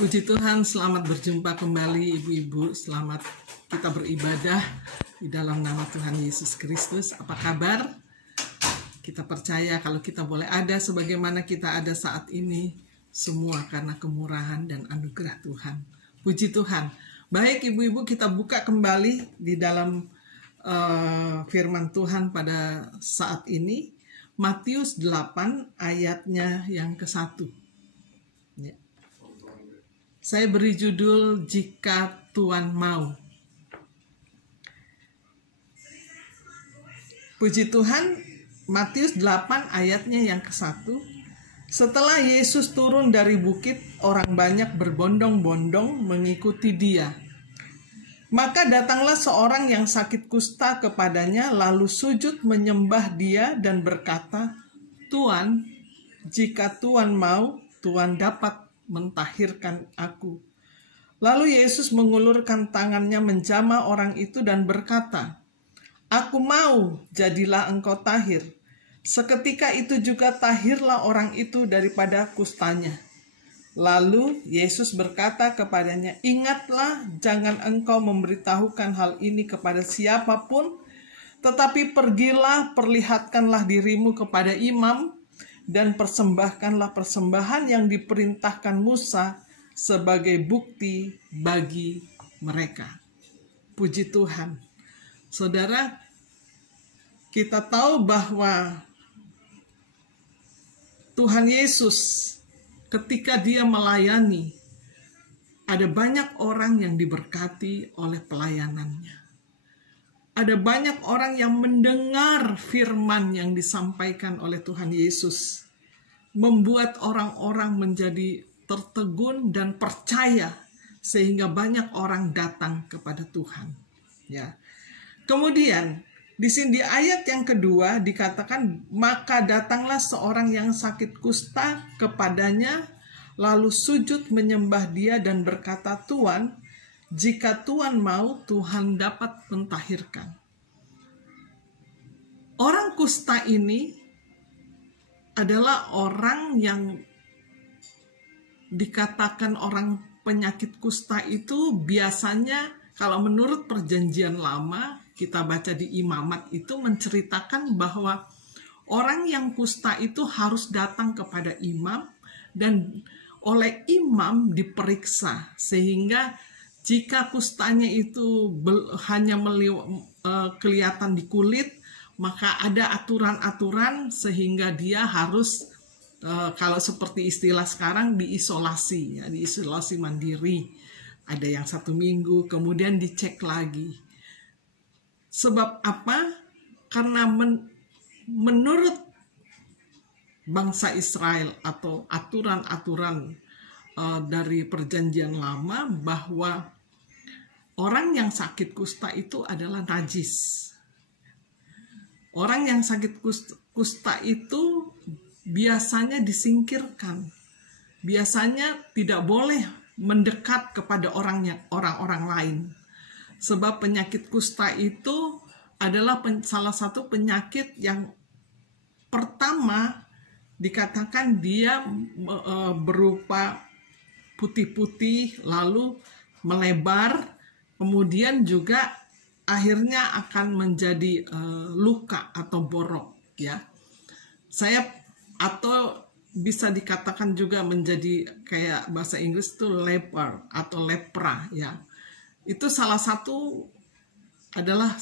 Puji Tuhan, selamat berjumpa kembali ibu-ibu. Selamat kita beribadah di dalam nama Tuhan Yesus Kristus. Apa kabar? Kita percaya kalau kita boleh ada sebagaimana kita ada saat ini, semua karena kemurahan dan anugerah Tuhan. Puji Tuhan. Baik ibu-ibu, kita buka kembali di dalam firman Tuhan pada saat ini. Matius 8 ayatnya yang ke-1. Ya. Saya beri judul Jika Tuhan Mau. Puji Tuhan, Matius 8 ayatnya yang ke-1. Setelah Yesus turun dari bukit, orang banyak berbondong-bondong mengikuti dia. Maka datanglah seorang yang sakit kusta kepadanya, lalu sujud menyembah dia dan berkata, "Tuan, jika Tuan mau, Tuan dapat mentahirkan aku." Lalu Yesus mengulurkan tangannya menjamah orang itu dan berkata, "Aku mau, jadilah engkau tahir." Seketika itu juga tahirlah orang itu daripada kustanya. Lalu Yesus berkata kepadanya, "Ingatlah, jangan engkau memberitahukan hal ini kepada siapapun, tetapi pergilah, perlihatkanlah dirimu kepada imam, dan persembahkanlah persembahan yang diperintahkan Musa sebagai bukti bagi mereka." Puji Tuhan. Saudara, kita tahu bahwa Tuhan Yesus ketika dia melayani, ada banyak orang yang diberkati oleh pelayanannya. Ada banyak orang yang mendengar firman yang disampaikan oleh Tuhan Yesus, membuat orang-orang menjadi tertegun dan percaya, sehingga banyak orang datang kepada Tuhan. Ya. Kemudian di sini di ayat yang kedua dikatakan, maka datanglah seorang yang sakit kusta kepadanya, lalu sujud menyembah dia dan berkata, "Tuan, jika Tuan mau, Tuhan dapat mentahirkan." Orang kusta ini adalah orang yang dikatakan orang penyakit kusta itu biasanya, kalau menurut perjanjian lama, kita baca di Imamat itu menceritakan bahwa orang yang kusta itu harus datang kepada imam dan oleh imam diperiksa, sehingga jika kustanya itu hanya kelihatan di kulit, maka ada aturan-aturan sehingga dia harus kalau seperti istilah sekarang diisolasi, ya, diisolasi mandiri. Ada yang 1 minggu, kemudian dicek lagi. Sebab apa? Karena menurut bangsa Israel atau aturan-aturan dari perjanjian lama, bahwa orang yang sakit kusta itu adalah najis. Orang yang sakit kusta itu biasanya disingkirkan. Biasanya tidak boleh mendekat kepada orang-orang lain. Sebab penyakit kusta itu adalah salah satu penyakit yang pertama dikatakan dia berupa putih-putih lalu melebar, kemudian juga akhirnya akan menjadi luka atau borok, ya. Atau bisa dikatakan juga menjadi kayak bahasa Inggris itu leper atau lepra, ya. Itu salah satu adalah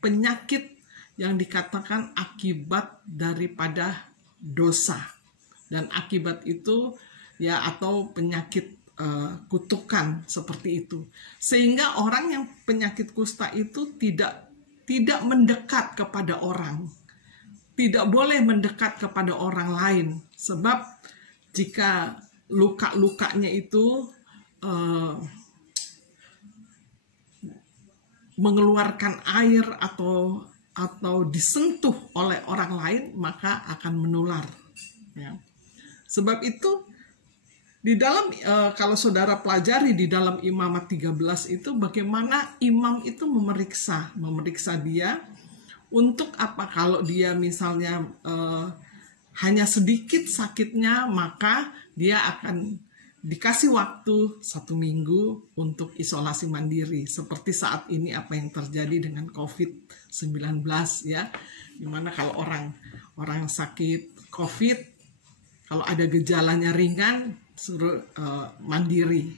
penyakit yang dikatakan akibat daripada dosa. Dan akibat itu ya atau penyakit kutukan seperti itu. Sehingga orang yang penyakit kusta itu tidak mendekat kepada orang. Tidak boleh mendekat kepada orang lain. Sebab jika luka-lukanya itu mengeluarkan air atau disentuh oleh orang lain, maka akan menular, ya. Sebab itu di dalam kalau saudara pelajari di dalam Imamat 13 itu bagaimana imam itu memeriksa dia untuk apa? Kalau dia misalnya hanya sedikit sakitnya, maka dia akan dikasih waktu 1 minggu untuk isolasi mandiri, seperti saat ini apa yang terjadi dengan COVID-19 ya, dimana kalau orang sakit COVID, kalau ada gejalanya ringan suruh mandiri,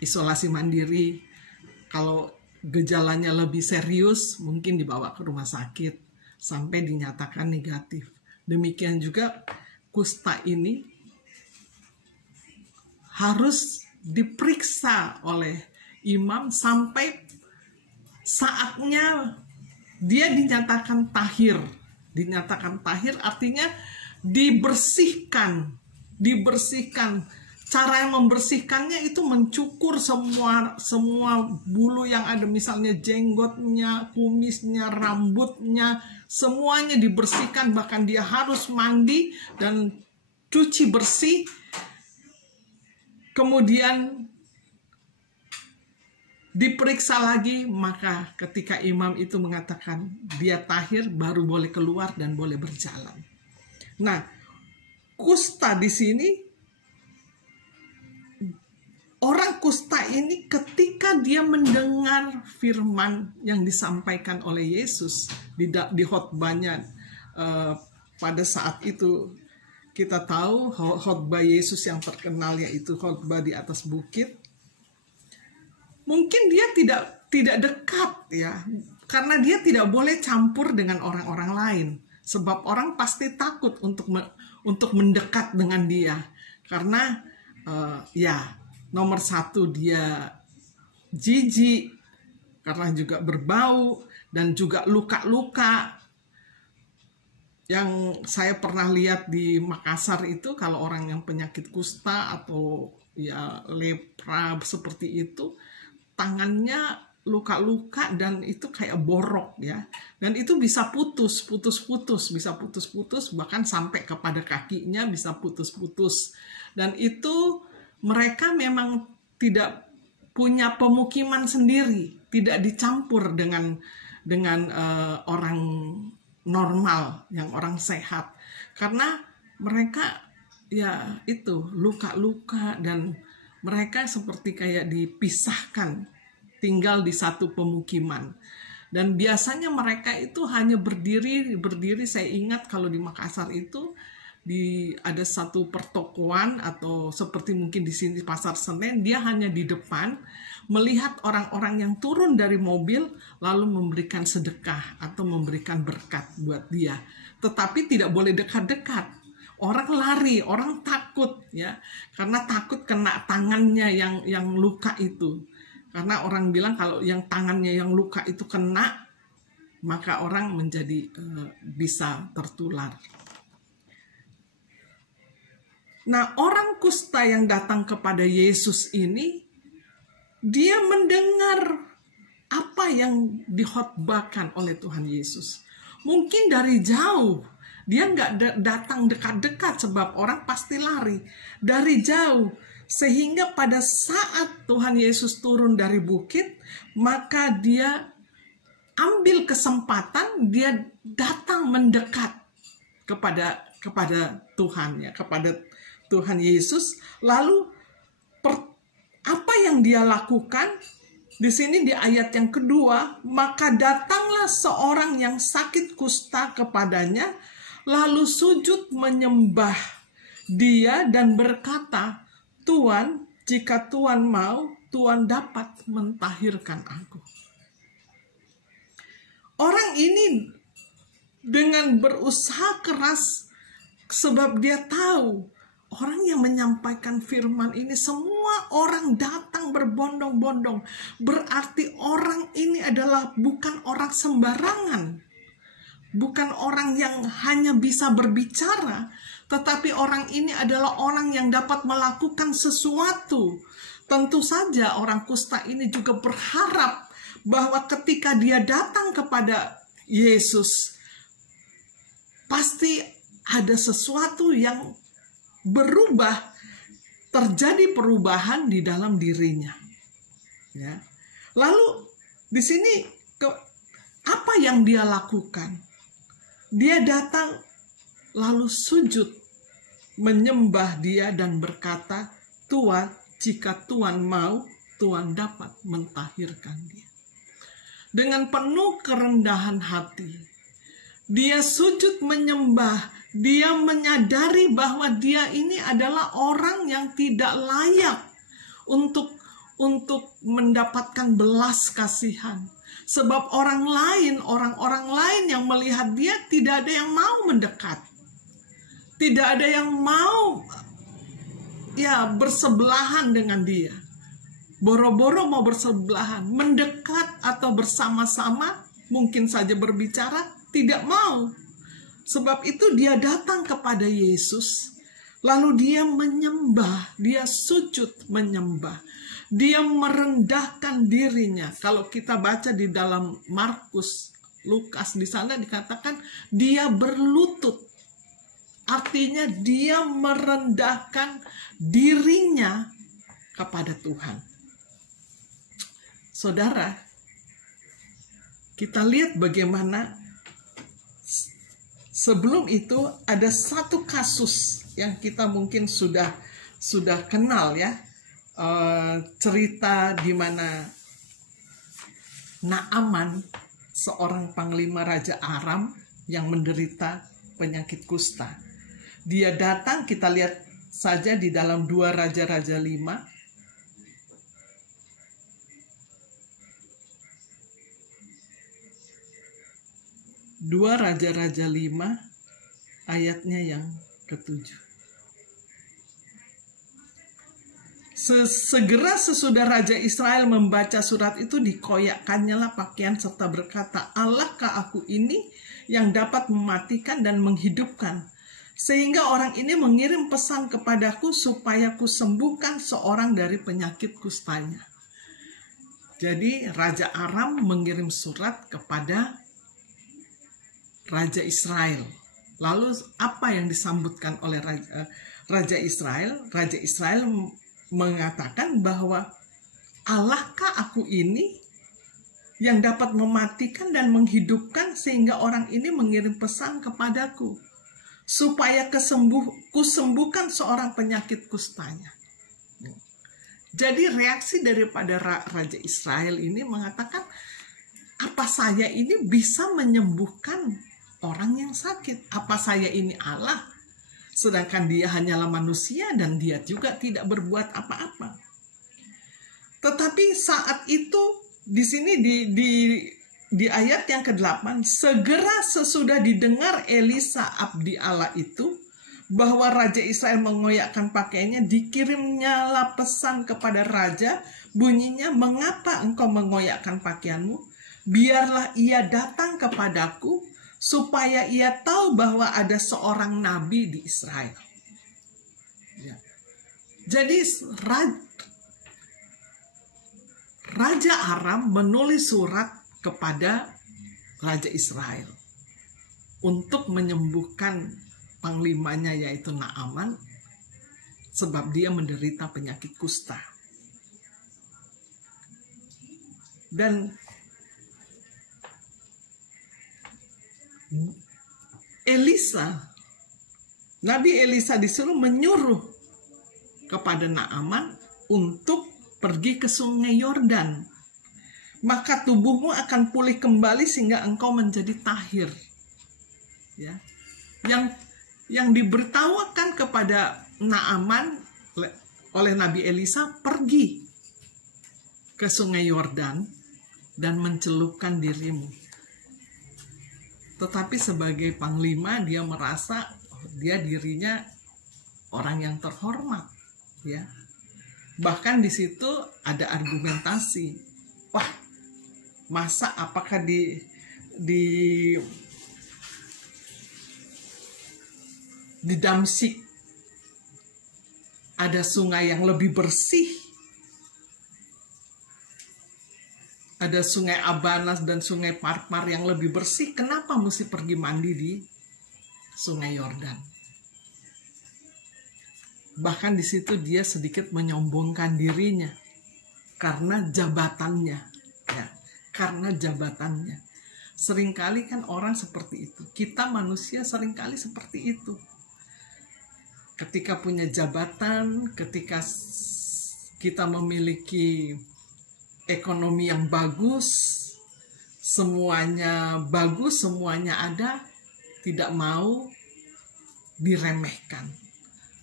isolasi mandiri. Kalau gejalanya lebih serius mungkin dibawa ke rumah sakit sampai dinyatakan negatif. Demikian juga kusta ini harus diperiksa oleh imam sampai saatnya dia dinyatakan tahir. Dinyatakan tahir artinya dibersihkan. Cara yang membersihkannya itu mencukur semua bulu yang ada, misalnya jenggotnya, kumisnya, rambutnya, semuanya dibersihkan. Bahkan dia harus mandi dan cuci bersih. Kemudian diperiksa lagi, maka ketika imam itu mengatakan dia tahir, baru boleh keluar dan boleh berjalan. Nah, kusta di sini, orang kusta ini ketika dia mendengar firman yang disampaikan oleh Yesus di khotbahnya pada saat itu. Kita tahu khotbah Yesus yang terkenal yaitu khotbah di atas bukit. Mungkin dia tidak dekat ya, karena dia tidak boleh campur dengan orang-orang lain. Sebab orang pasti takut untuk mendekat dengan dia, karena nomor 1 dia jijik, karena juga berbau dan juga luka-luka. Yang saya pernah lihat di Makassar itu, kalau orang yang penyakit kusta atau ya lepra seperti itu, tangannya luka-luka dan itu kayak borok ya, dan itu bisa putus, bahkan sampai kepada kakinya bisa putus, dan itu mereka memang tidak punya pemukiman sendiri, tidak dicampur dengan orang normal, yang orang sehat, karena mereka ya itu luka-luka dan mereka seperti kayak dipisahkan, tinggal di satu pemukiman. Dan biasanya mereka itu hanya berdiri. Saya ingat kalau di Makassar itu ada satu pertokoan, atau seperti mungkin di sini Pasar Senen, dia hanya di depan melihat orang-orang yang turun dari mobil lalu memberikan sedekah atau memberikan berkat buat dia. Tetapi tidak boleh dekat-dekat. Orang lari, orang takut ya, karena takut kena tangannya yang luka itu. Karena orang bilang kalau yang tangannya yang luka itu kena, maka orang menjadi bisa tertular. Nah, orang kusta yang datang kepada Yesus ini, dia mendengar apa yang dikhotbahkan oleh Tuhan Yesus. Mungkin dari jauh, dia nggak datang dekat-dekat sebab orang pasti lari. Dari jauh, sehingga pada saat Tuhan Yesus turun dari bukit, maka dia ambil kesempatan, dia datang mendekat kepada Tuhan ya, kepada Tuhan Yesus. Lalu apa yang dia lakukan? Di sini di ayat yang kedua, maka datanglah seorang yang sakit kusta kepadanya, lalu sujud menyembah dia dan berkata, Tuhan, jika Tuhan mau, Tuhan dapat mentahirkan aku. Orang ini dengan berusaha keras, sebab dia tahu orang yang menyampaikan firman ini, semua orang datang berbondong-bondong. Berarti orang ini adalah bukan orang sembarangan. Bukan orang yang hanya bisa berbicara, tetapi orang ini adalah orang yang dapat melakukan sesuatu. Tentu saja orang kusta ini juga berharap bahwa ketika dia datang kepada Yesus, pasti ada sesuatu yang berubah, terjadi perubahan di dalam dirinya. Ya. Lalu di sini apa yang dia lakukan? Dia datang lalu sujud menyembah dia dan berkata, tua, jika Tuhan mau, Tuhan dapat mentahirkan dia. Dengan penuh kerendahan hati, dia sujud menyembah. Dia menyadari bahwa dia ini adalah orang yang tidak layak untuk mendapatkan belas kasihan. Sebab orang-orang lain yang melihat dia, tidak ada yang mau mendekat. Tidak ada yang mau bersebelahan dengan dia. Boro-boro mau bersebelahan, mendekat atau bersama-sama, mungkin saja berbicara, tidak mau. Sebab itu dia datang kepada Yesus, lalu dia menyembah, dia sujud menyembah. Dia merendahkan dirinya. Kalau kita baca di dalam Markus, Lukas, di sana dikatakan dia berlutut. Artinya dia merendahkan dirinya kepada Tuhan. Saudara, kita lihat bagaimana sebelum itu ada satu kasus yang kita mungkin sudah kenal ya, cerita di mana Naaman, seorang panglima Raja Aram yang menderita penyakit kusta. Dia datang, kita lihat saja di dalam 2 Raja-Raja 5. 2 Raja-Raja 5 ayatnya yang ke-7. Segera sesudah Raja Israel membaca surat itu, dikoyakkannya lah pakaian serta berkata, "Allahkah aku ini yang dapat mematikan dan menghidupkan? Sehingga orang ini mengirim pesan kepadaku supaya kusembuhkan seorang dari penyakit kustanya." Jadi Raja Aram mengirim surat kepada Raja Israel. Lalu apa yang disambutkan oleh Raja Israel? Raja Israel mengatakan bahwa Allahkah aku ini yang dapat mematikan dan menghidupkan, sehingga orang ini mengirim pesan kepadaku supaya kusembuhkan seorang penyakit kustanya. Jadi reaksi daripada Raja Israel ini mengatakan, apa saya ini bisa menyembuhkan orang yang sakit? Apa saya ini Allah? Sedangkan dia hanyalah manusia dan dia juga tidak berbuat apa-apa. Tetapi saat itu di sini di ayat yang ke-8, segera sesudah didengar Elisa abdi Allah itu bahwa Raja Israel mengoyakkan pakaiannya, dikirimnyalah pesan kepada raja, bunyinya, "Mengapa engkau mengoyakkan pakaianmu? Biarlah ia datang kepadaku, supaya ia tahu bahwa ada seorang nabi di Israel." Ya. Jadi Raja Aram menulis surat kepada Raja Israel untuk menyembuhkan panglimanya, yaitu Naaman, sebab dia menderita penyakit kusta. Dan Nabi Elisa disuruh menyuruh kepada Naaman untuk pergi ke sungai Yordan. Maka tubuhmu akan pulih kembali sehingga engkau menjadi tahir. Ya. Yang diberitahukan kepada Naaman oleh Nabi Elisa, pergi ke sungai Yordan dan mencelupkan dirimu. Tetapi sebagai panglima dia merasa dia dirinya orang yang terhormat, ya. Bahkan di situ ada argumentasi. Wah, masa apakah di Damsyik ada sungai yang lebih bersih? Ada sungai Abanas dan sungai Parpar yang lebih bersih. Kenapa mesti pergi mandi di sungai Yordan? Bahkan di situ dia sedikit menyombongkan dirinya karena jabatannya, ya, karena jabatannya. Seringkali kan orang seperti itu. Kita manusia seringkali seperti itu. ketika punya jabatan, ketika kita memiliki ekonomi yang bagus, semuanya bagus, semuanya ada, tidak mau diremehkan.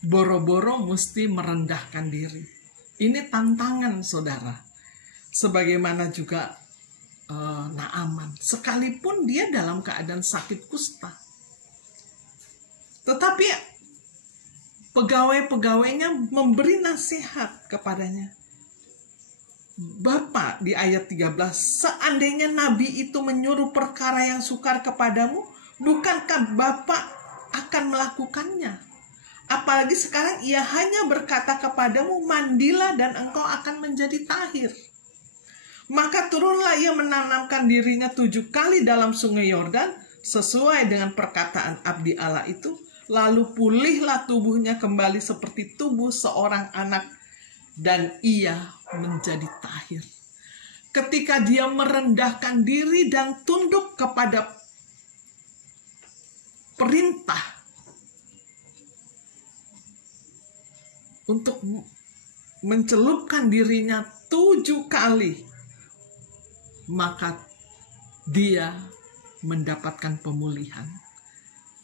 Boro-boro mesti merendahkan diri. Ini tantangan, saudara. Sebagaimana juga Naaman, sekalipun dia dalam keadaan sakit kusta, tetapi pegawai-pegawainya memberi nasihat kepadanya. Bapak, di ayat 13, seandainya nabi itu menyuruh perkara yang sukar kepadamu, bukankah Bapak akan melakukannya? Apalagi sekarang ia hanya berkata kepadamu, mandilah dan engkau akan menjadi tahir. Maka turunlah ia menanamkan dirinya 7 kali dalam sungai Yordan, sesuai dengan perkataan abdi Allah itu. Lalu pulihlah tubuhnya kembali seperti tubuh seorang anak, dan ia menjadi tahir. Ketika dia merendahkan diri dan tunduk kepada perintah untuk mencelupkan dirinya 7 kali, maka dia mendapatkan pemulihan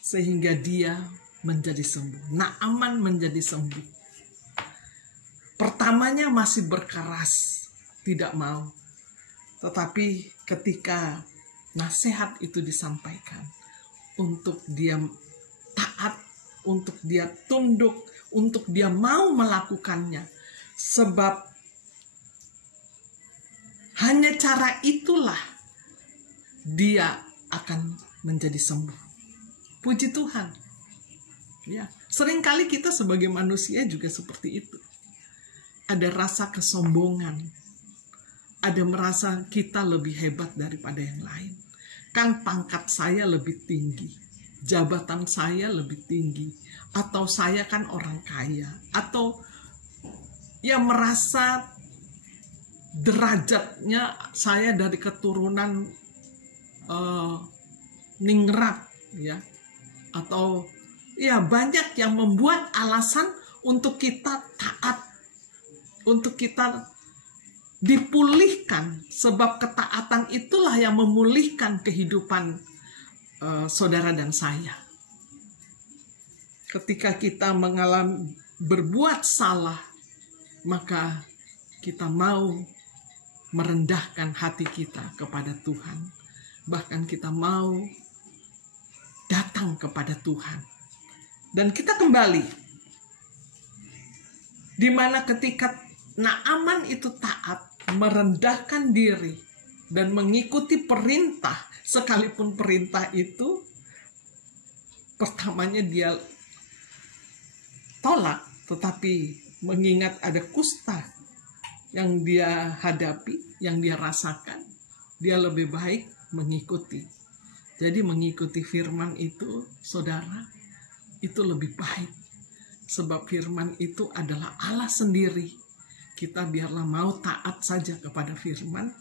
sehingga dia menjadi sembuh. Naaman menjadi sembuh. Pertamanya masih berkeras, tidak mau. Tetapi ketika nasihat itu disampaikan, untuk dia taat, untuk dia tunduk, untuk dia mau melakukannya, sebab hanya cara itulah dia akan menjadi sembuh. Puji Tuhan. Ya, seringkali kita sebagai manusia juga seperti itu. Ada rasa kesombongan. Ada merasa kita lebih hebat daripada yang lain. Kan pangkat saya lebih tinggi. Jabatan saya lebih tinggi. Atau saya kan orang kaya. Atau ya merasa derajatnya saya dari keturunan ningrat, ya, atau ya banyak yang membuat alasan untuk kita taat, untuk kita dipulihkan, sebab ketaatan itulah yang memulihkan kehidupan saudara dan saya. Ketika kita mengalami berbuat salah, maka kita mau merendahkan hati kita kepada Tuhan. Bahkan kita mau datang kepada Tuhan. Dan kita kembali. Di mana ketika Naaman itu taat, merendahkan diri, dan mengikuti perintah, sekalipun perintah itu pertamanya dia tolak, tetapi mengingat ada kusta yang dia hadapi, yang dia rasakan, dia lebih baik mengikuti. Jadi mengikuti firman itu, saudara, itu lebih baik. Sebab firman itu adalah Allah sendiri. Kita biarlah mau taat saja kepada firman,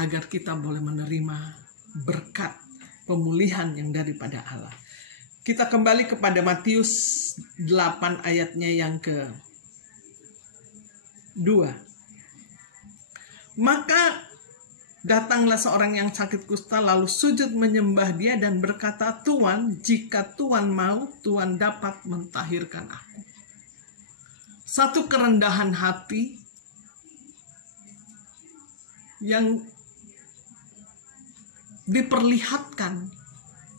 agar kita boleh menerima berkat pemulihan yang daripada Allah. Kita kembali kepada Matius 8 ayatnya yang ke-2. Maka datanglah seorang yang sakit kusta, lalu sujud menyembah dia dan berkata, Tuan, jika Tuan mau, Tuan dapat mentahirkan aku. Satu kerendahan hati yang diperlihatkan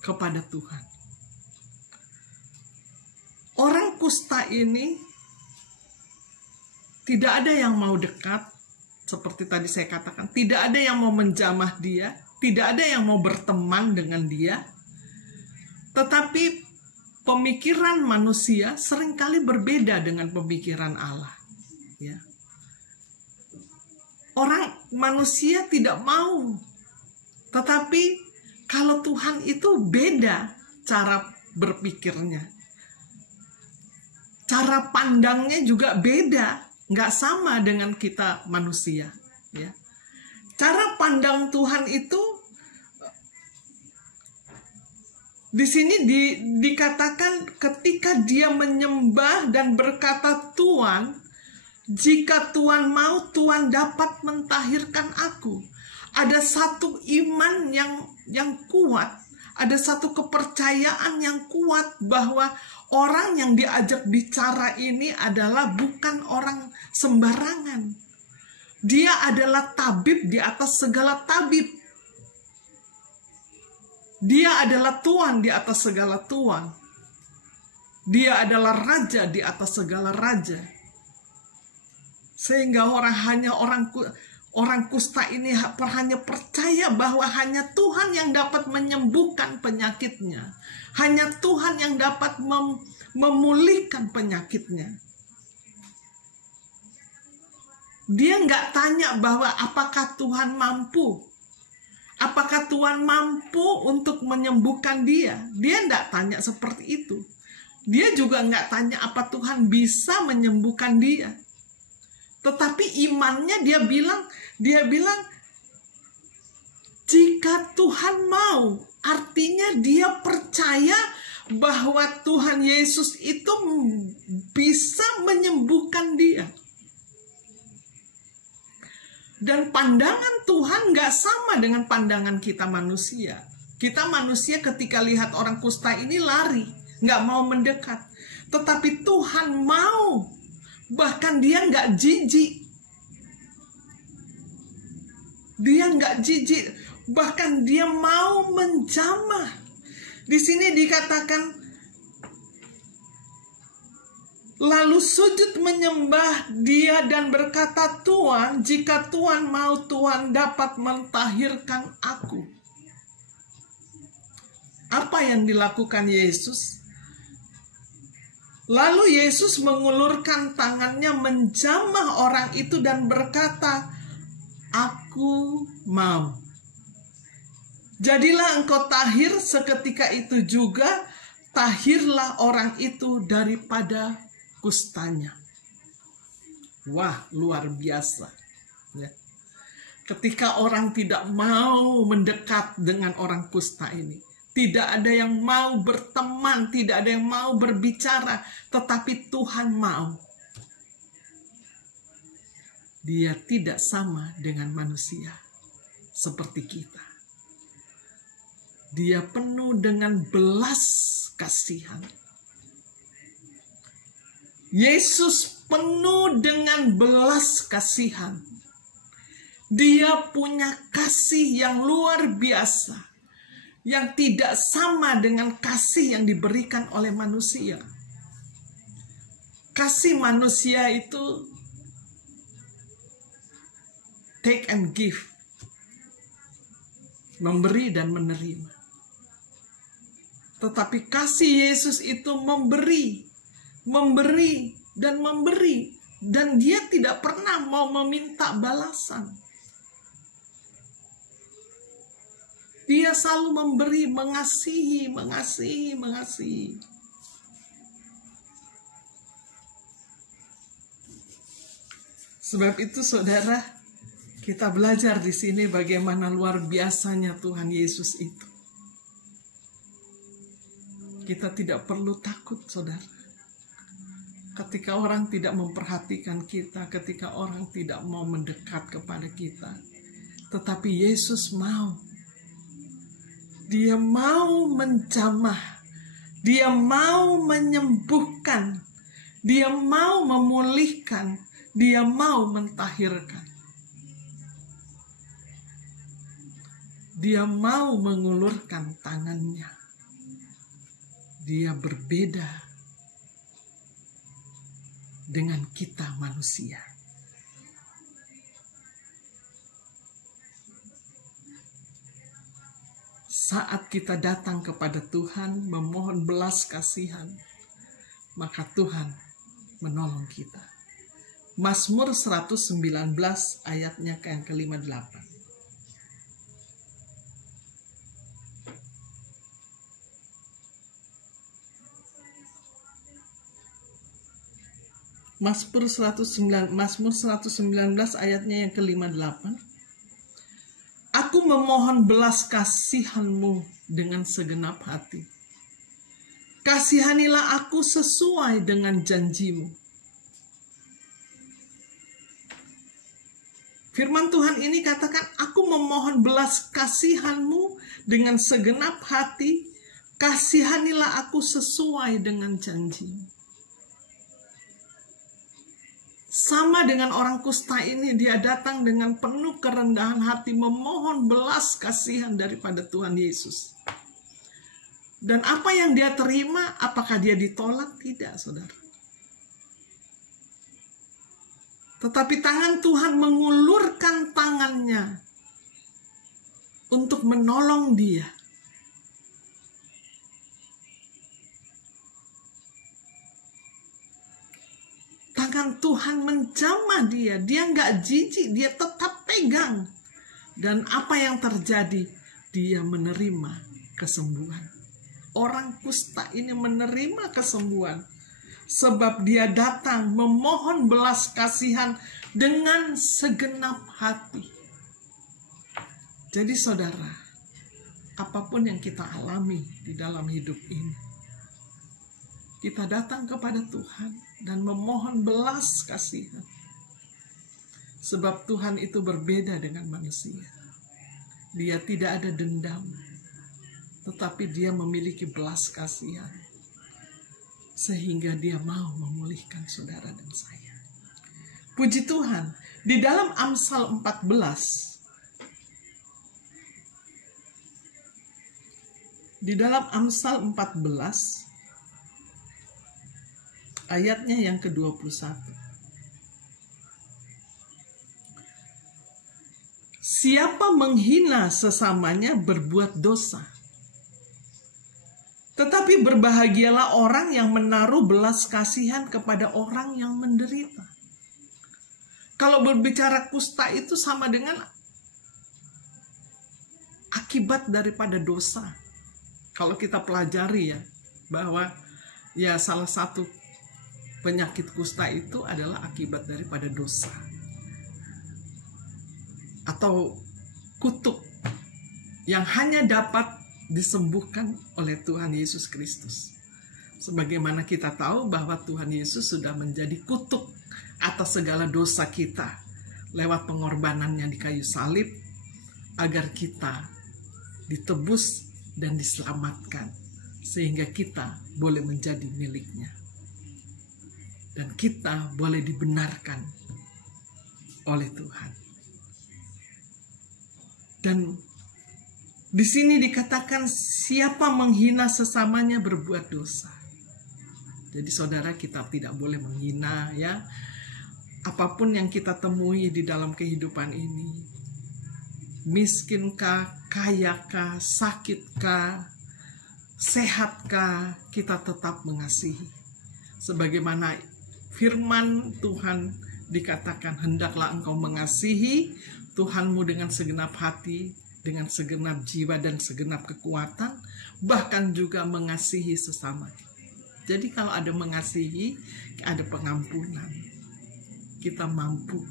kepada Tuhan. Orang kusta ini tidak ada yang mau dekat. Seperti tadi saya katakan, tidak ada yang mau menjamah dia, tidak ada yang mau berteman dengan dia. Tetapi pemikiran manusia seringkali berbeda dengan pemikiran Allah. Ya. Orang manusia tidak mau. Tetapi kalau Tuhan itu beda cara berpikirnya. Cara pandangnya juga beda. Nggak sama dengan kita manusia, ya. Cara pandang Tuhan itu Di sini dikatakan ketika dia menyembah dan berkata, Tuhan, jika Tuhan mau, Tuhan dapat mentahirkan aku. Ada satu iman yang kuat, ada satu kepercayaan yang kuat bahwa orang yang diajak bicara ini adalah bukan orang sembarangan. Dia adalah tabib di atas segala tabib. Dia adalah Tuhan di atas segala Tuhan. Dia adalah Raja di atas segala Raja. Sehingga orang kusta ini hanya percaya bahwa hanya Tuhan yang dapat menyembuhkan penyakitnya. Hanya Tuhan yang dapat memulihkan penyakitnya. Dia nggak tanya bahwa apakah Tuhan mampu. Apakah Tuhan mampu untuk menyembuhkan dia. Dia nggak tanya seperti itu. Dia juga nggak tanya apa Tuhan bisa menyembuhkan dia. Tetapi imannya dia bilang, jika Tuhan mau, artinya dia percaya bahwa Tuhan Yesus itu bisa menyembuhkan dia. Dan pandangan Tuhan nggak sama dengan pandangan kita manusia. Kita manusia ketika lihat orang kusta ini lari, nggak mau mendekat. Tetapi Tuhan mau, bahkan dia nggak jijik. Dia nggak jijik, bahkan dia mau menjamah. Di sini dikatakan, lalu sujud menyembah dia dan berkata, Tuhan, jika Tuhan mau, Tuhan dapat mentahirkan aku. Apa yang dilakukan Yesus? Lalu Yesus mengulurkan tangannya menjamah orang itu dan berkata, aku mau. Jadilah engkau tahir. Seketika itu juga tahirlah orang itu daripada kustanya. Wah, luar biasa. Ya. Ketika orang tidak mau mendekat dengan orang kusta ini, tidak ada yang mau berteman, tidak ada yang mau berbicara, tetapi Tuhan mau. Dia tidak sama dengan manusia seperti kita. Dia penuh dengan belas kasihan. Yesus penuh dengan belas kasihan. Dia punya kasih yang luar biasa, yang tidak sama dengan kasih yang diberikan oleh manusia. Kasih manusia itu take and give, memberi dan menerima. Tetapi kasih Yesus itu memberi dan memberi, dan dia tidak pernah mau meminta balasan. Dia selalu memberi, mengasihi. Sebab itu saudara, kita belajar di sini bagaimana luar biasanya Tuhan Yesus itu. Kita tidak perlu takut, saudara. Ketika orang tidak memperhatikan kita, ketika orang tidak mau mendekat kepada kita. Tetapi Yesus mau. Dia mau menjamah. Dia mau menyembuhkan. Dia mau memulihkan. Dia mau mentahirkan. Dia mau mengulurkan tangannya. Dia berbeda dengan kita manusia. Saat kita datang kepada Tuhan memohon belas kasihan, maka Tuhan menolong kita. Mazmur 119 ayatnya yang ke-58. Mazmur 119 ayatnya yang ke-58. Aku memohon belas kasihan-Mu dengan segenap hati. kasihanilah aku sesuai dengan janjimu. Firman Tuhan ini katakan, aku memohon belas kasihanmu dengan segenap hati, kasihanilah aku sesuai dengan janjimu. Sama dengan orang kusta ini, dia datang dengan penuh kerendahan hati, memohon belas kasihan daripada Tuhan Yesus. Dan apa yang dia terima, apakah dia ditolak? Tidak, saudara. Tetapi tangan Tuhan mengulurkan tangannya untuk menolong dia. Tangan Tuhan menjamah dia. Dia nggak jijik, dia tetap pegang. Dan apa yang terjadi? Dia menerima kesembuhan. Orang kusta ini menerima kesembuhan. Sebab dia datang memohon belas kasihan dengan segenap hati. Jadi saudara, apapun yang kita alami di dalam hidup ini, kita datang kepada Tuhan dan memohon belas kasihan. Sebab Tuhan itu berbeda dengan manusia. Dia tidak ada dendam, tetapi dia memiliki belas kasihan. Sehingga dia mau memulihkan saudara dan saya. Puji Tuhan, di dalam Amsal 14, ayatnya yang ke-21. Siapa menghina sesamanya berbuat dosa. Tetapi berbahagialah orang yang menaruh belas kasihan kepada orang yang menderita. Kalau berbicara kusta itu sama dengan akibat daripada dosa. Kalau kita pelajari ya, bahwa ya salah satu penyakit kusta itu adalah akibat daripada dosa. Atau kutuk yang hanya dapat disembuhkan oleh Tuhan Yesus Kristus. Sebagaimana kita tahu bahwa Tuhan Yesus sudah menjadi kutuk atas segala dosa kita lewat pengorbanannya di kayu salib, agar kita ditebus dan diselamatkan, sehingga kita boleh menjadi miliknya. Dan kita boleh dibenarkan oleh Tuhan. Dan di sini dikatakan siapa menghina sesamanya berbuat dosa. Jadi saudara, kita tidak boleh menghina ya. Apapun yang kita temui di dalam kehidupan ini. Miskinkah, kayakah, sakitkah, sehatkah, kita tetap mengasihi. Sebagaimana firman Tuhan dikatakan, hendaklah engkau mengasihi Tuhanmu dengan segenap hati, dengan segenap jiwa dan segenap kekuatan, bahkan juga mengasihi sesama. Jadi kalau ada mengasihi, ada pengampunan. Kita mampu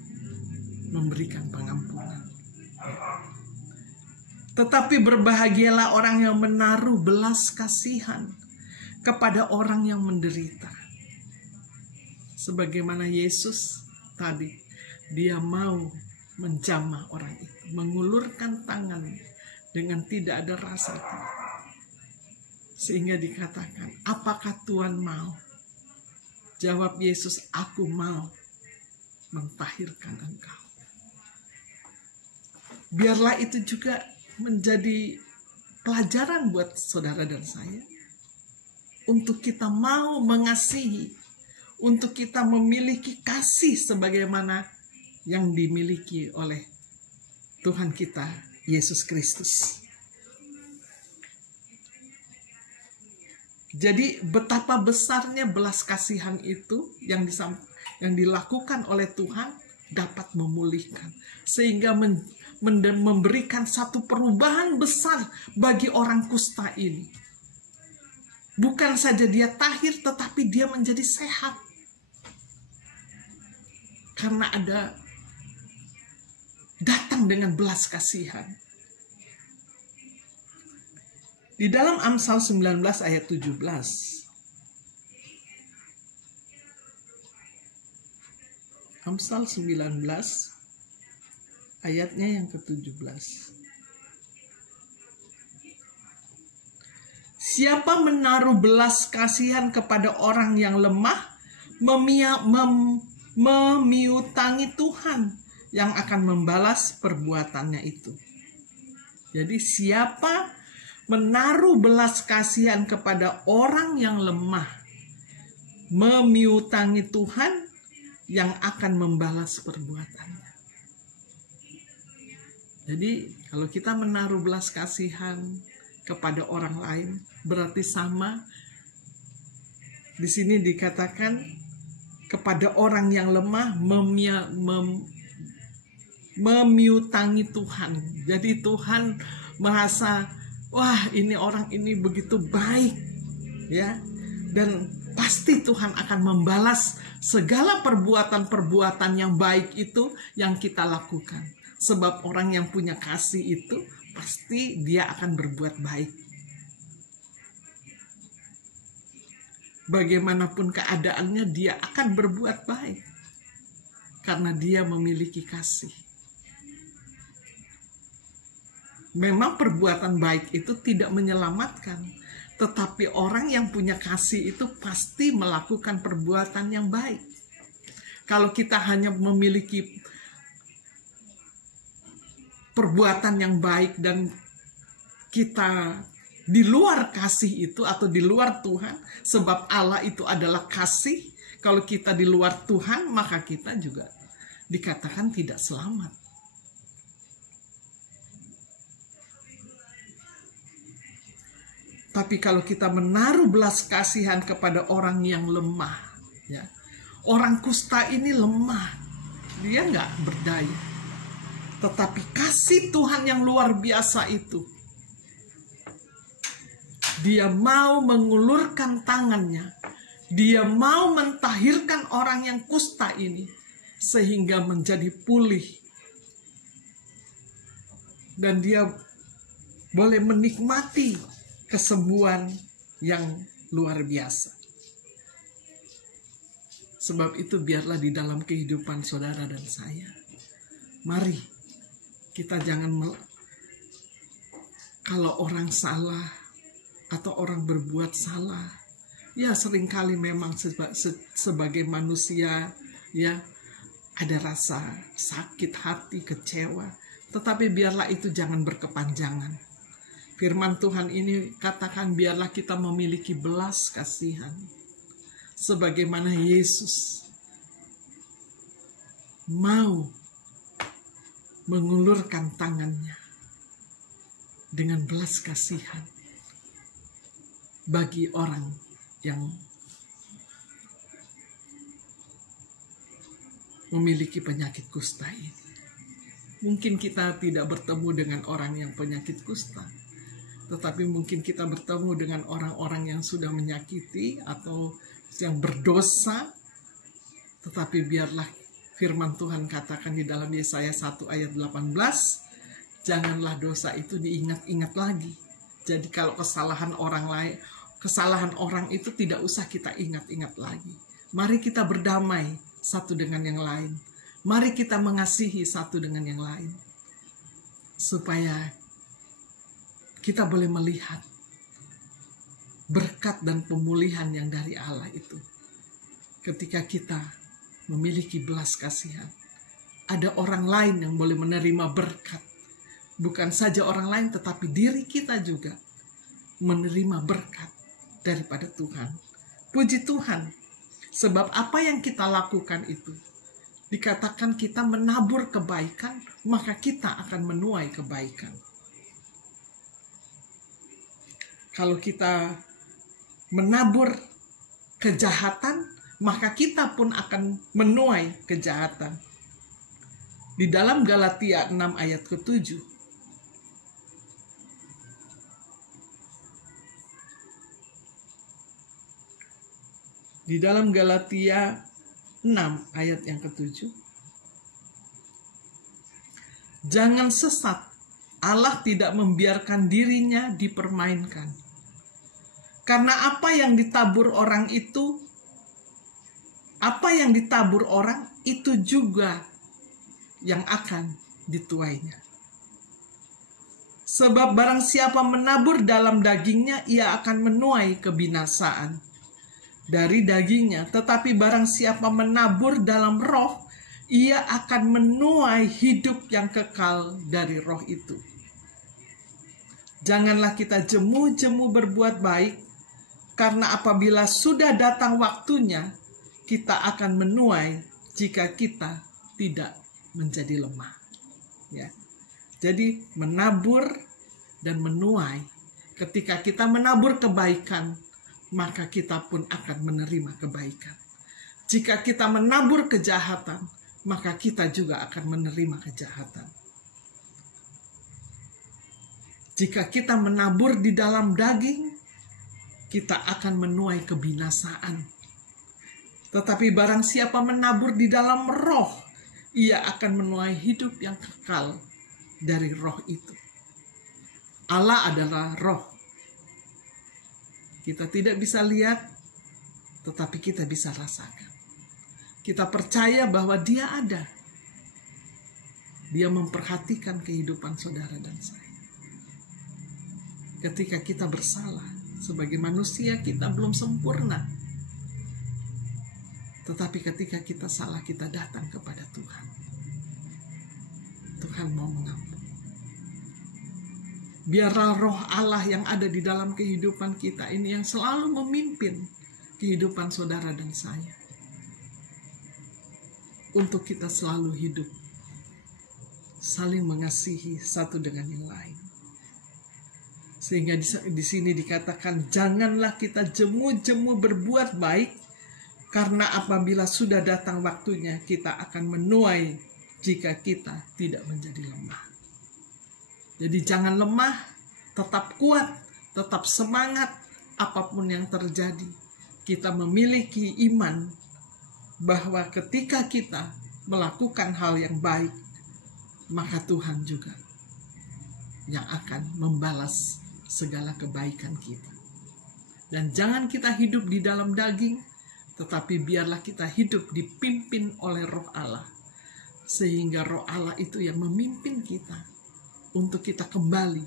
memberikan pengampunan. Tetapi berbahagialah orang yang menaruh belas kasihan kepada orang yang menderita. Sebagaimana Yesus tadi, dia mau menjamah orang itu, mengulurkan tangan dengan tidak ada rasa takut. Sehingga dikatakan, apakah Tuhan mau? Jawab Yesus, aku mau mentahirkan engkau. Biarlah itu juga menjadi pelajaran buat saudara dan saya. Untuk kita mau mengasihi, untuk kita memiliki kasih sebagaimana yang dimiliki oleh Tuhan kita, Yesus Kristus. Jadi betapa besarnya belas kasihan itu yang dilakukan oleh Tuhan dapat memulihkan. Sehingga memberikan satu perubahan besar bagi orang kusta ini. Bukan saja dia tahir, tetapi dia menjadi sehat. Karena ada datang dengan belas kasihan. Di dalam Amsal 19 ayat 17, Amsal 19 ayatnya yang ke-17. Siapa menaruh belas kasihan kepada orang yang lemah, memiutangi Tuhan yang akan membalas perbuatannya itu. Jadi siapa menaruh belas kasihan kepada orang yang lemah, memiutangi Tuhan yang akan membalas perbuatannya. Jadi kalau kita menaruh belas kasihan kepada orang lain, berarti sama. Di sini dikatakan kepada orang yang lemah memiutangi Tuhan. Jadi Tuhan merasa, wah ini orang ini begitu baik, ya, dan pasti Tuhan akan membalas segala perbuatan-perbuatan yang baik itu yang kita lakukan. Sebab orang yang punya kasih itu pasti dia akan berbuat baik. Bagaimanapun keadaannya dia akan berbuat baik. Karena dia memiliki kasih. Memang perbuatan baik itu tidak menyelamatkan. Tetapi orang yang punya kasih itu pasti melakukan perbuatan yang baik. Kalau kita hanya memiliki perbuatan yang baik dan kita di luar kasih itu atau di luar Tuhan, sebab Allah itu adalah kasih. Kalau kita di luar Tuhan, maka kita juga dikatakan tidak selamat. Tapi kalau kita menaruh belas kasihan kepada orang yang lemah, ya, orang kusta ini lemah, dia nggak berdaya. Tetapi kasih Tuhan yang luar biasa itu, dia mau mengulurkan tangannya, dia mau mentahirkan orang yang kusta ini, sehingga menjadi pulih. Dan dia boleh menikmati kesembuhan yang luar biasa. Sebab itu biarlah di dalam kehidupan saudara dan saya, mari kita jangan kalau orang salah atau orang berbuat salah, ya seringkali memang sebagai manusia, ya ada rasa sakit hati, kecewa, tetapi biarlah itu jangan berkepanjangan. Firman Tuhan ini katakan biarlah kita memiliki belas kasihan. Sebagaimana Yesus mau mengulurkan tangannya dengan belas kasihan bagi orang yang memiliki penyakit kusta ini. Mungkin kita tidak bertemu dengan orang yang penyakit kusta, tetapi mungkin kita bertemu dengan orang-orang yang sudah menyakiti atau yang berdosa. Tetapi biarlah firman Tuhan katakan di dalam Yesaya 1 ayat 18, janganlah dosa itu diingat-ingat lagi. Jadi kalau kesalahan orang itu tidak usah kita ingat-ingat lagi. Mari kita berdamai satu dengan yang lain. Mari kita mengasihi satu dengan yang lain. Supaya kita boleh melihat berkat dan pemulihan yang dari Allah itu. Ketika kita memiliki belas kasihan, ada orang lain yang boleh menerima berkat. Bukan saja orang lain, tetapi diri kita juga menerima berkat daripada Tuhan. Puji Tuhan, sebab apa yang kita lakukan itu, dikatakan kita menabur kebaikan, maka kita akan menuai kebaikan. Kalau kita menabur kejahatan, maka kita pun akan menuai kejahatan. Di dalam Galatia 6 ayat ke-7. Di dalam Galatia 6 ayat yang ke-7. Jangan sesat, Allah tidak membiarkan dirinya dipermainkan. Karena apa yang ditabur orang itu juga yang akan dituainya. Sebab barang siapa menabur dalam dagingnya, ia akan menuai kebinasaan dari dagingnya. Tetapi barang siapa menabur dalam roh, ia akan menuai hidup yang kekal dari roh itu. Janganlah kita jemu-jemu berbuat baik, karena apabila sudah datang waktunya, kita akan menuai jika kita tidak menjadi lemah. Ya. Jadi menabur dan menuai. Ketika kita menabur kebaikan, maka kita pun akan menerima kebaikan. Jika kita menabur kejahatan, maka kita juga akan menerima kejahatan. Jika kita menabur di dalam daging, kita akan menuai kebinasaan. Tetapi barang siapa menabur di dalam roh, ia akan menuai hidup yang kekal dari roh itu. Allah adalah roh. Kita tidak bisa lihat, tetapi kita bisa rasakan. Kita percaya bahwa Dia ada. Dia memperhatikan kehidupan saudara dan saya. Ketika kita bersalah, sebagai manusia kita belum sempurna. Tetapi ketika kita salah, kita datang kepada Tuhan. Tuhan mau mengampuni. Biarlah roh Allah yang ada di dalam kehidupan kita ini yang selalu memimpin kehidupan saudara dan saya. Untuk kita selalu hidup, saling mengasihi satu dengan yang lain. Sehingga di sini dikatakan, janganlah kita jemu-jemu berbuat baik, karena apabila sudah datang waktunya, kita akan menuai jika kita tidak menjadi lemah. Jadi jangan lemah, tetap kuat, tetap semangat, apapun yang terjadi. Kita memiliki iman bahwa ketika kita melakukan hal yang baik, maka Tuhan juga yang akan membalas segala kebaikan kita. Dan jangan kita hidup di dalam daging, tetapi biarlah kita hidup dipimpin oleh roh Allah. Sehingga roh Allah itu yang memimpin kita untuk kita kembali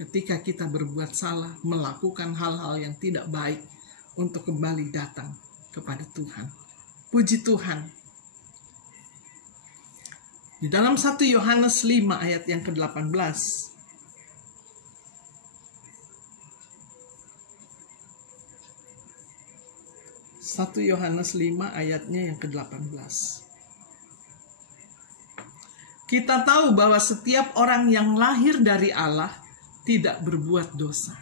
ketika kita berbuat salah, melakukan hal-hal yang tidak baik, untuk kembali datang kepada Tuhan. Puji Tuhan. Di dalam 1 Yohanes 5 ayat yang ke-18. 1 Yohanes 5 ayatnya yang ke-18. Kita tahu bahwa setiap orang yang lahir dari Allah tidak berbuat dosa.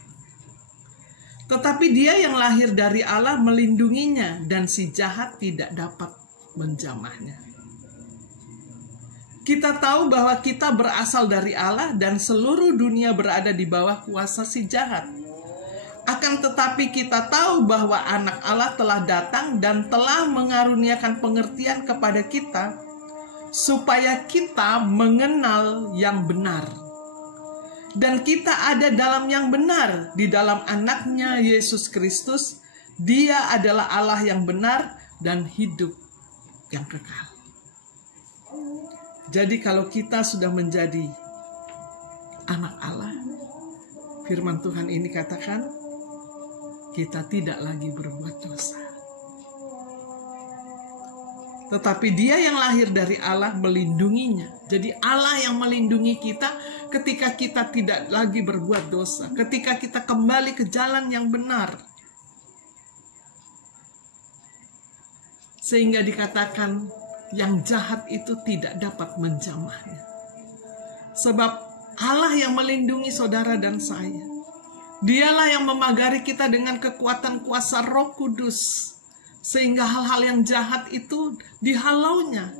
Tetapi Dia yang lahir dari Allah melindunginya, dan si jahat tidak dapat menjamahnya. Kita tahu bahwa kita berasal dari Allah dan seluruh dunia berada di bawah kuasa si jahat. Akan tetapi kita tahu bahwa anak Allah telah datang dan telah mengaruniakan pengertian kepada kita, supaya kita mengenal yang benar. Dan kita ada dalam yang benar, di dalam anaknya Yesus Kristus. Dia adalah Allah yang benar dan hidup yang kekal. Jadi kalau kita sudah menjadi anak Allah, firman Tuhan ini katakan, kita tidak lagi berbuat dosa. Tetapi Dia yang lahir dari Allah melindunginya. Jadi Allah yang melindungi kita ketika kita tidak lagi berbuat dosa. Ketika kita kembali ke jalan yang benar. Sehingga dikatakan yang jahat itu tidak dapat menjamahnya. Sebab Allah yang melindungi saudara dan saya. Dialah yang memagari kita dengan kekuatan kuasa Roh Kudus. Sehingga hal-hal yang jahat itu dihalaunya.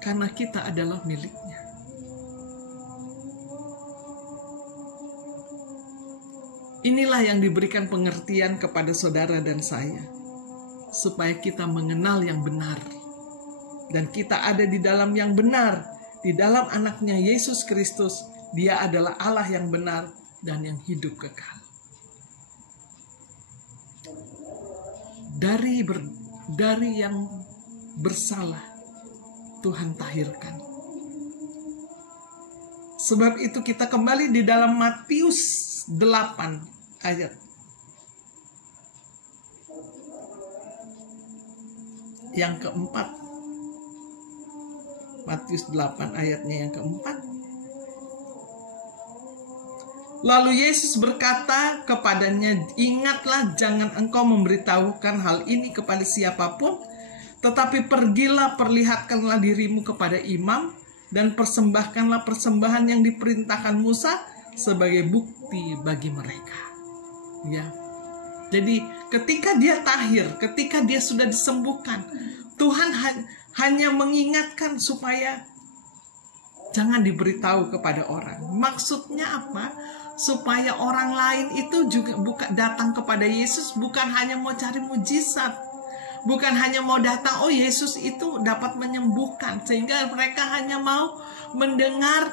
Karena kita adalah miliknya. Inilah yang diberikan pengertian kepada saudara dan saya. Supaya kita mengenal yang benar. Dan kita ada di dalam yang benar. Di dalam anaknya Yesus Kristus. Dia adalah Allah yang benar dan yang hidup kekal. dari yang bersalah Tuhan tahirkan. Sebab itu kita kembali di dalam Matius 8 ayat yang keempat. Matius 8 ayatnya yang keempat. Lalu Yesus berkata kepadanya, ingatlah, jangan engkau memberitahukan hal ini kepada siapapun, tetapi pergilah, perlihatkanlah dirimu kepada imam, dan persembahkanlah persembahan yang diperintahkan Musa sebagai bukti bagi mereka. Ya. Jadi ketika dia tahir, ketika dia sudah disembuhkan, Tuhan hanya mengingatkan supaya jangan diberitahu kepada orang. Maksudnya apa? Supaya orang lain itu juga datang kepada Yesus bukan hanya mau cari mujizat, bukan hanya mau datang, oh Yesus itu dapat menyembuhkan, sehingga mereka hanya mau mendengar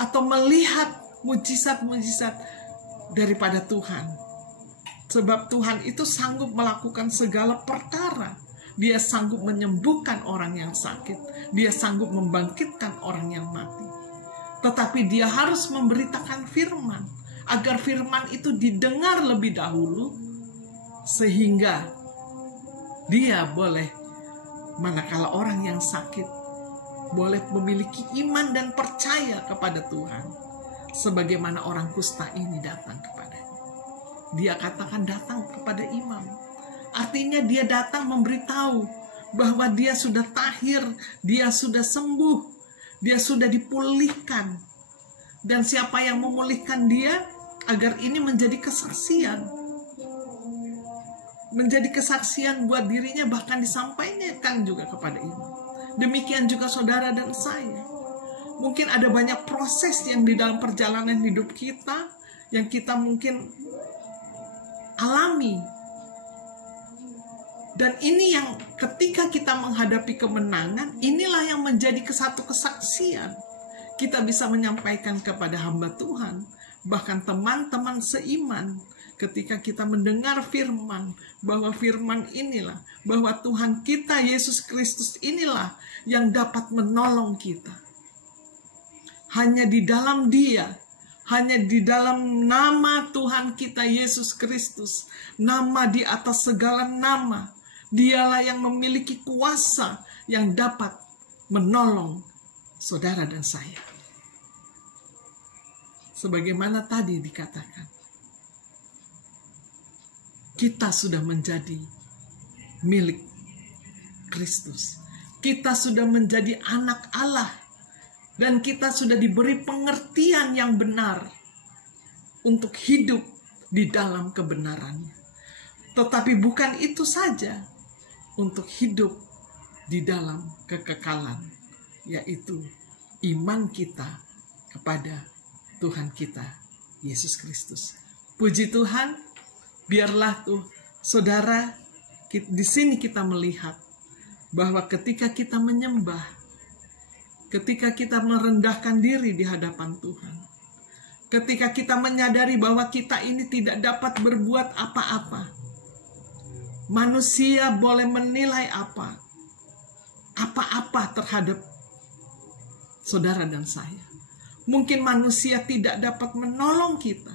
atau melihat mujizat-mujizat daripada Tuhan. Sebab Tuhan itu sanggup melakukan segala perkara. Dia sanggup menyembuhkan orang yang sakit, dia sanggup membangkitkan orang yang mati. Tetapi dia harus memberitakan firman, agar firman itu didengar lebih dahulu, sehingga dia boleh, manakala orang yang sakit, boleh memiliki iman dan percaya kepada Tuhan. Sebagaimana orang kusta ini datang kepadanya. Dia katakan datang kepada imam. Artinya dia datang memberitahu bahwa dia sudah tahir, dia sudah sembuh, dia sudah dipulihkan. Dan siapa yang memulihkan dia, agar ini menjadi kesaksian. Menjadi kesaksian buat dirinya, bahkan disampaikan juga kepada imam. Demikian juga saudara dan saya. Mungkin ada banyak proses yang di dalam perjalanan hidup kita, yang kita mungkin alami. Dan ini yang ketika kita menghadapi kemenangan, inilah yang menjadi satu kesaksian. Kita bisa menyampaikan kepada hamba Tuhan, bahkan teman-teman seiman, ketika kita mendengar firman, bahwa firman inilah, bahwa Tuhan kita Yesus Kristus inilah yang dapat menolong kita. Hanya di dalam Dia, hanya di dalam nama Tuhan kita Yesus Kristus, nama di atas segala nama, Dialah yang memiliki kuasa yang dapat menolong saudara dan saya. Sebagaimana tadi dikatakan, kita sudah menjadi milik Kristus. Kita sudah menjadi anak Allah. Dan kita sudah diberi pengertian yang benar untuk hidup di dalam kebenarannya. Tetapi bukan itu saja, untuk hidup di dalam kekekalan, yaitu iman kita kepada Tuhan kita Yesus Kristus. Puji Tuhan, biarlah tuh saudara, di sini kita melihat bahwa ketika kita menyembah, ketika kita merendahkan diri di hadapan Tuhan, ketika kita menyadari bahwa kita ini tidak dapat berbuat apa-apa, manusia boleh menilai apa-apa terhadap saudara dan saya. Mungkin manusia tidak dapat menolong kita,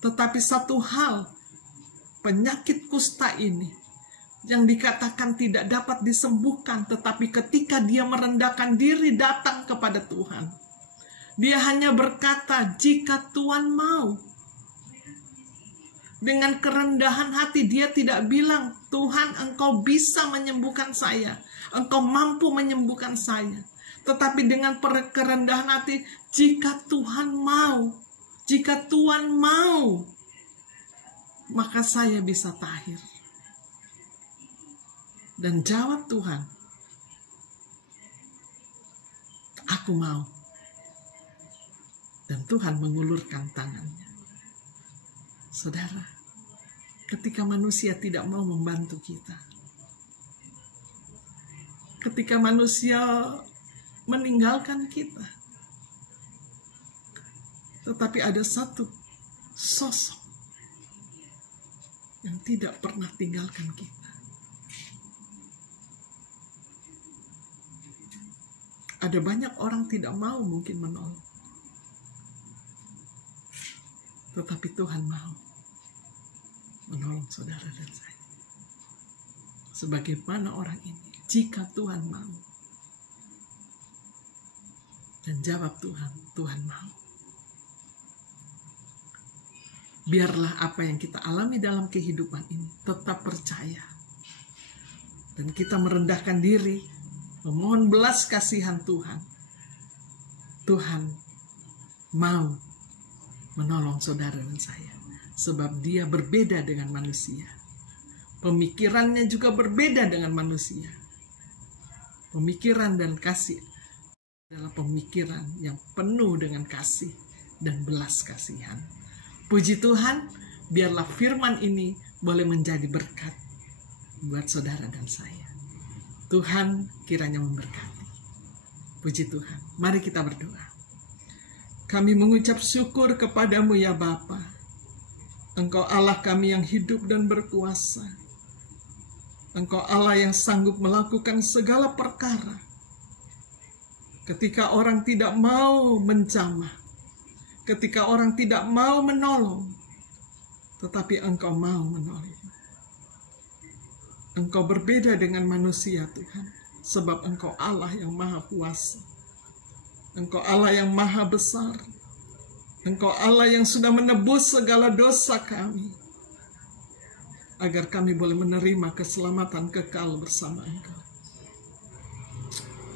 tetapi satu hal, penyakit kusta ini yang dikatakan tidak dapat disembuhkan, tetapi ketika dia merendahkan diri datang kepada Tuhan, dia hanya berkata, jika Tuhan mau. Dengan kerendahan hati, dia tidak bilang, Tuhan engkau bisa menyembuhkan saya, engkau mampu menyembuhkan saya. Tetapi dengan kerendahan hati, jika Tuhan mau, maka saya bisa tahir. Dan jawab Tuhan, aku mau. Dan Tuhan mengulurkan tangannya. Saudara, ketika manusia tidak mau membantu kita, ketika manusia meninggalkan kita, tetapi ada satu sosok yang tidak pernah tinggalkan kita, Ada banyak orang tidak mau mungkin menolong. Tetapi Tuhan mau menolong saudara dan saya. Sebagaimana orang ini, jika Tuhan mau. Dan jawab Tuhan, Tuhan mau. Biarlah apa yang kita alami dalam kehidupan ini tetap percaya. Dan kita merendahkan diri, memohon belas kasihan Tuhan. Tuhan mau menolong saudara dan saya. Sebab dia berbeda dengan manusia. Pemikirannya juga berbeda dengan manusia. Pemikiran dan kasih adalah pemikiran yang penuh dengan kasih dan belas kasihan. Puji Tuhan, biarlah firman ini boleh menjadi berkat buat saudara dan saya. Tuhan kiranya memberkati. Puji Tuhan. Mari kita berdoa. Kami mengucap syukur kepadamu ya Bapa. Engkau Allah kami yang hidup dan berkuasa. Engkau Allah yang sanggup melakukan segala perkara. Ketika orang tidak mau menjamah, ketika orang tidak mau menolong, tetapi Engkau mau menolong. Engkau berbeda dengan manusia Tuhan, sebab Engkau Allah yang maha kuasa. Engkau Allah yang maha besar. Engkau Allah yang sudah menebus segala dosa kami, agar kami boleh menerima keselamatan kekal bersama Engkau.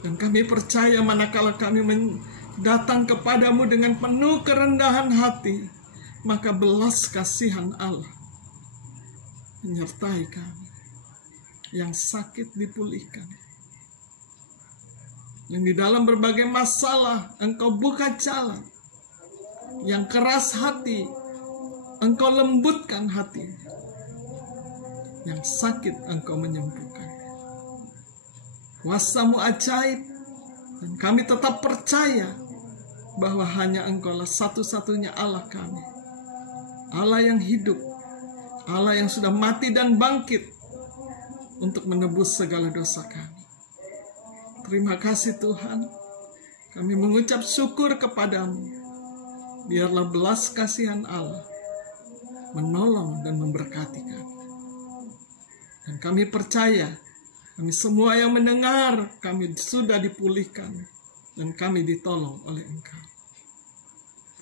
Dan kami percaya manakala kami datang kepadamu dengan penuh kerendahan hati, maka belas kasihan Allah menyertai kami. Yang sakit dipulihkan, yang di dalam berbagai masalah Engkau buka jalan, yang keras hati Engkau lembutkan hati, yang sakit Engkau menyembuhkan. Kuasa-Mu ajaib, dan kami tetap percaya bahwa hanya Engkau-lah satu-satunya Allah kami, Allah yang hidup, Allah yang sudah mati dan bangkit untuk menebus segala dosa kami. Terima kasih Tuhan. Kami mengucap syukur kepadamu. Biarlah belas kasihan Allah menolong dan memberkati kami. Dan kami percaya, kami semua yang mendengar, kami sudah dipulihkan dan kami ditolong oleh Engkau.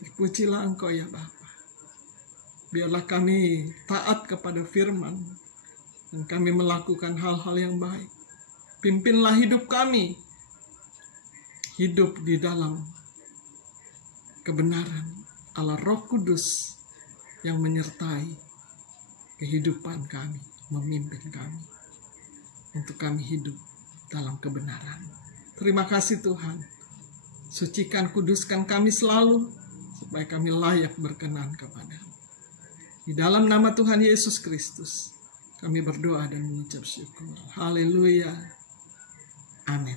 Terpujilah Engkau ya Bapa. Biarlah kami taat kepada firman, dan kami melakukan hal-hal yang baik. Pimpinlah hidup kami, hidup di dalam kebenaran Allah Roh Kudus yang menyertai kehidupan kami, memimpin kami, untuk kami hidup dalam kebenaran. Terima kasih Tuhan. Sucikan, kuduskan kami selalu, supaya kami layak berkenan kepadamu. Di dalam nama Tuhan Yesus Kristus, kami berdoa dan mengucap syukur. Haleluya. Amin.